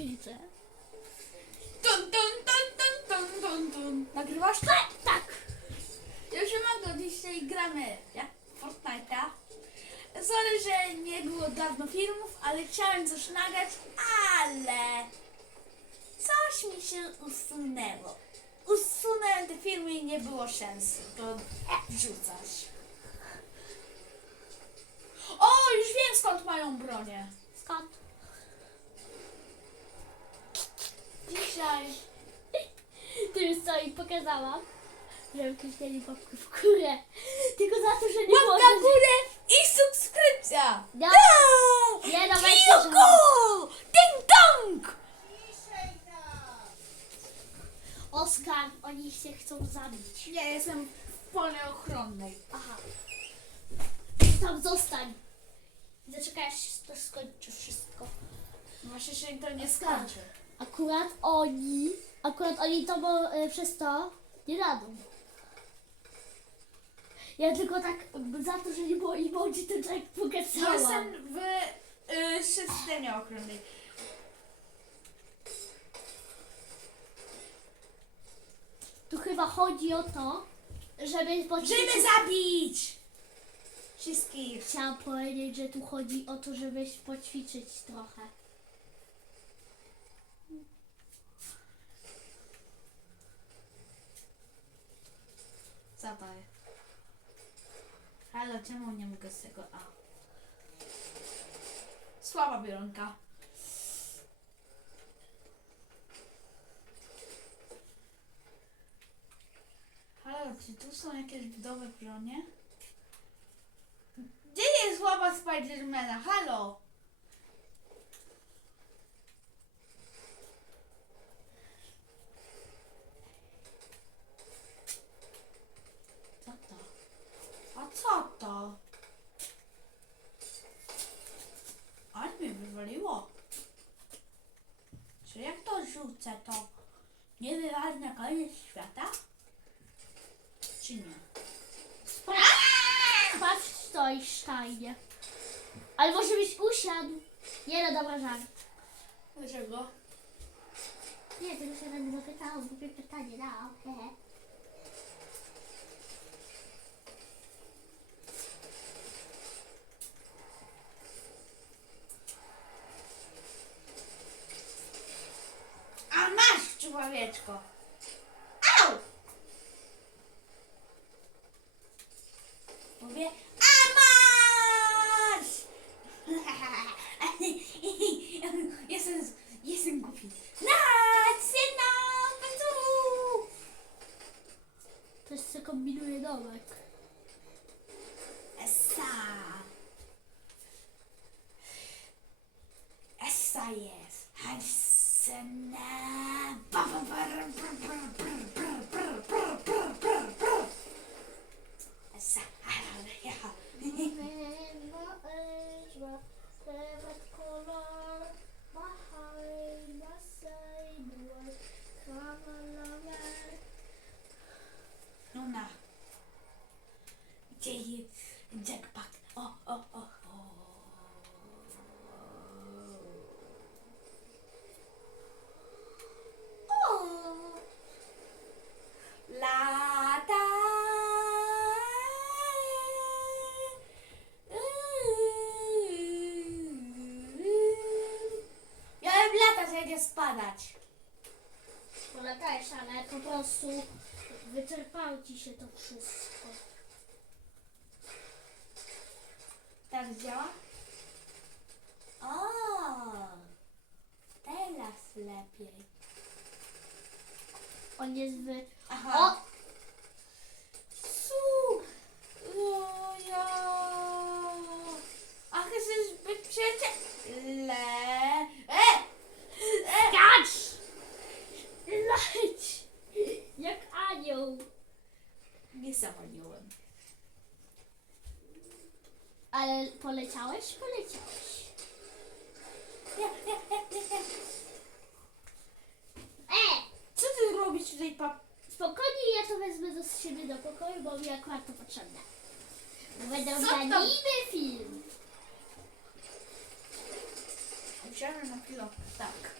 krzycze. Tun, tun, tun, tun, tun, tun, tun. Nagrywasz to? Tak! Już mam go, dzisiaj gramy jak Fortnite'a. Sorry, że nie było dawno filmów, ale chciałem coś nagrać, ale coś mi się usunęło. Usunąłem te filmy i nie było sensu to wrzucać. O, już wiem skąd mają bronię. Skąd? Dzisiaj. Ty już co im pokazałam? Żeby kliknęli łapkę w górę. Tylko za to, że nie Łapka w można... górę i subskrypcja! No. Da! Nie, no weź Kijoko! Ding dong! Oskar, oni się chcą zabić. Ja jestem w pole ochronnej. Aha. Tam zostań. Zaczekaj, aż się to skończy wszystko. Właśnie się to nie skończy. Akurat oni, akurat oni to bo, e, przez to nie radą. Ja tylko tak za to, że nie było emoji, to tak pokazałam. jestem w y, systemie ochronnej. Tu chyba chodzi o to, żeby poćwiczyć... Żeby zabić! Wszystkich. Chciałam powiedzieć, że tu chodzi o to, żeby poćwiczyć trochę. Zadaj. Halo, czemu nie mogę z tego A? Słaba biorąka. Halo, czy tu są jakieś budowy bronie? Gdzie jest łapa Spidermana? Halo! Co to? A co to? Ale mnie wywaliło. Czy jak to rzucę, to nie wywali na koniec świata? Czy nie? Patrz, stoisz sztajnie. Ale może byś usiadł. Nie no, dobra, żart. Dlaczego? Nie, tylko się będę zapytał, głupie pytanie, no, hehe. A masz, człowieczko! Polatałeś, ale po prostu wyczerpało ci się to wszystko. Tak działa? O, teraz lepiej. On jest wy... Aha. O! Su! O ja! A chcesz być przyjacielem? E! E! Skacz! Leć! Jak anioł. Nie sam aniołem. Ale poleciałeś? Poleciałeś. E! Co ty robisz tutaj, pap? Spokojnie, ja to wezmę do siebie do pokoju, bo mi akurat to potrzebne. Będę Co za niby film. Wziąłem na chwilę. Tak.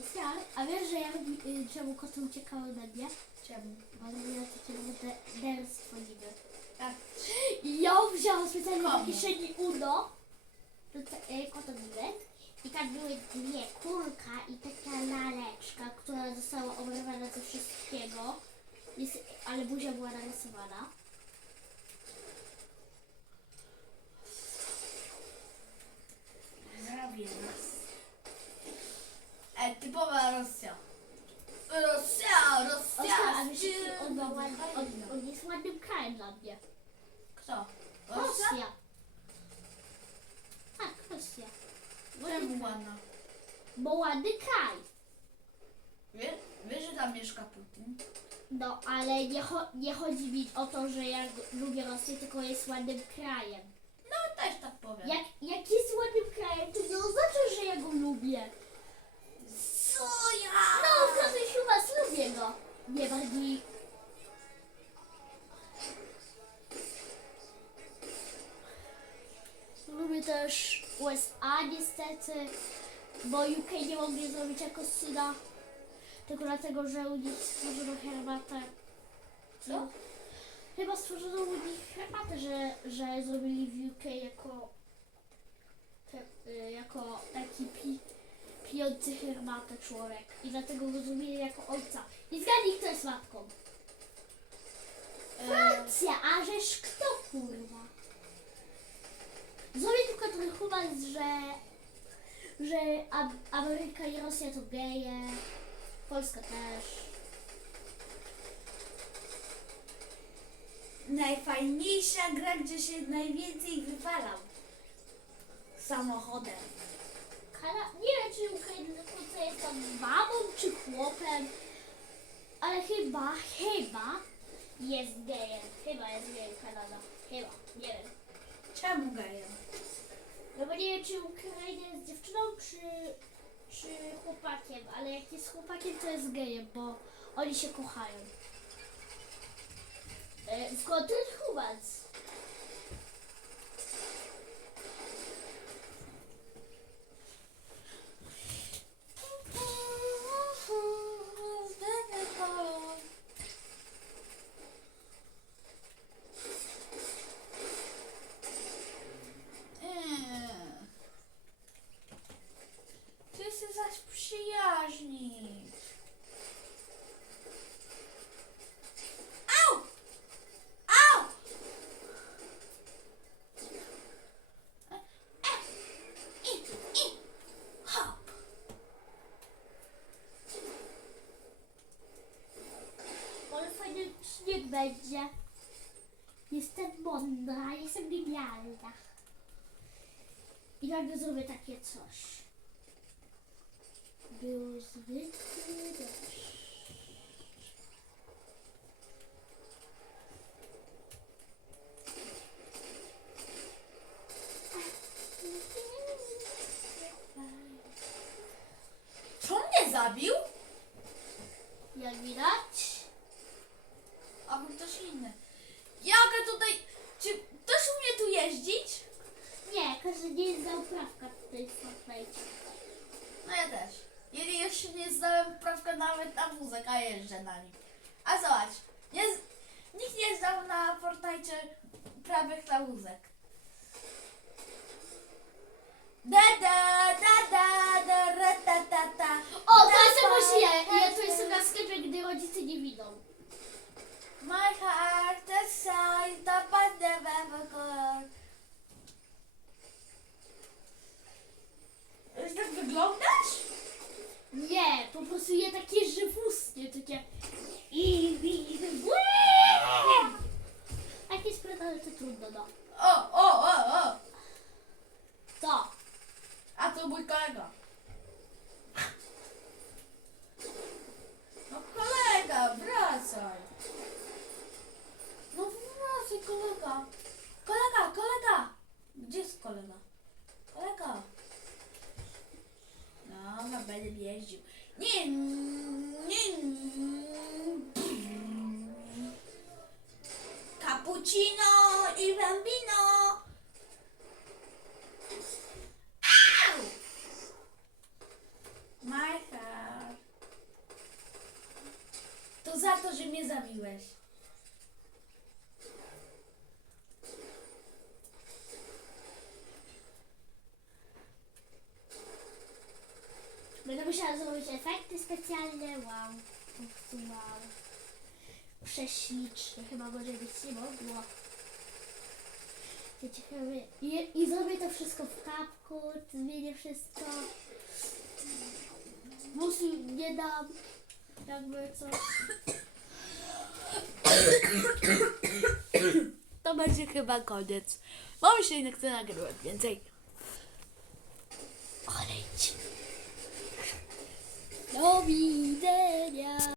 Oskar, a wiesz, że ja y, czemu koty uciekały ode mnie? Czemu? Bo one miały takie nowe derstwo niby. Tak. I ja wziąłam specjalnie do Komu? kieszeni Uno, e, kotowinek i tam były dwie, kulka i taka laleczka, która została oberwana ze wszystkiego, jest, ale buzia była narysowana. Zrobię raz. E, typowa Rosja. Rosja, Rosja. Oskar, a wiesz, jaki ty- on, ładny, on, on jest ładnym krajem dla mnie. Kto? Czemu ładna? Bo ładny kraj. Wie, wiesz, że tam mieszka Putin? No, ale nie, cho- nie chodzi mi o to, że ja lubię Rosję, tylko jest ładnym krajem. No też tak powiem. Jak, jak jest ładnym krajem, to nie oznacza, że ja go lubię. Co ja? No, w razie was lubię go. Nie bardziej... niestety, bo UK nie mogli zrobić jako syna. Tylko dlatego, że u nich stworzono herbatę. Co? Chyba stworzono u nich herbatę, że, że zrobili w UK jako, y, jako taki pi, pijący herbatę człowiek. I dlatego go zrobili jako ojca. I zgadnij, kto jest matką. E, Francja, a żeż kto kurwa? Zrobię tylko trochę humor, że, że Am- Ameryka i Rosja to geje, Polska też. najfajniejsza gra, gdzie się najwięcej wywalał. Samochodem. Kana- nie wiem, czy końca jest tam babą czy chłopem, ale chyba, chyba jest gejem. Chyba jest gejem Kanada. Chyba, nie wiem. Czemu gejem? No bo nie wiem, czy Ukraina jest dziewczyną, czy, czy chłopakiem, ale jak jest chłopakiem, to jest gejem, bo oni się kochają. E, skąd ten humans? Eee. Ty się zaś przyjaźnić. Au! Au! E, e, i, i, hop. Ale fajny śnieg będzie. Jestem mądra, jestem genialna. I nagle zrobię takie coś. Był zwykły deszcz. Czy on mnie zabił? Jak widać, A był ktoś inny. Jaka tutaj... Czy ktoś umie tu jeździć? nie, każdy dzień jest zauprawka tutaj w Fortnite. Jeszcze nie zdałem prawka nawet na wózek, a jeżdżę na nim. A zobacz, nie, z- nikt nie zdał na Fortnite prawych na wózek. Da da da da da ra, ta ta ta. O, to Da, jestem właśnie ja. Ja to da. jestem na sklepie, gdy rodzice nie widzą. My heart is size to mój kolega. No kolega, wracaj. No wracaj kolega. Kolega, kolega. Gdzie jest kolega? Kolega. No będę jeździł. Nie. Cappuccino i bambino. Au! My house. za to, że mnie zabiłeś. Będę musiała zrobić efekty specjalne. Wow. Wow. Prześlicznie. Chyba gorzej być nie mogło. Chyba I, I zrobię to wszystko w kapku. Zmienię wszystko. Musu nie dam. Jakby co. To będzie chyba koniec. Mi się nie chce nagrywać więcej. Odejdź. Do widzenia.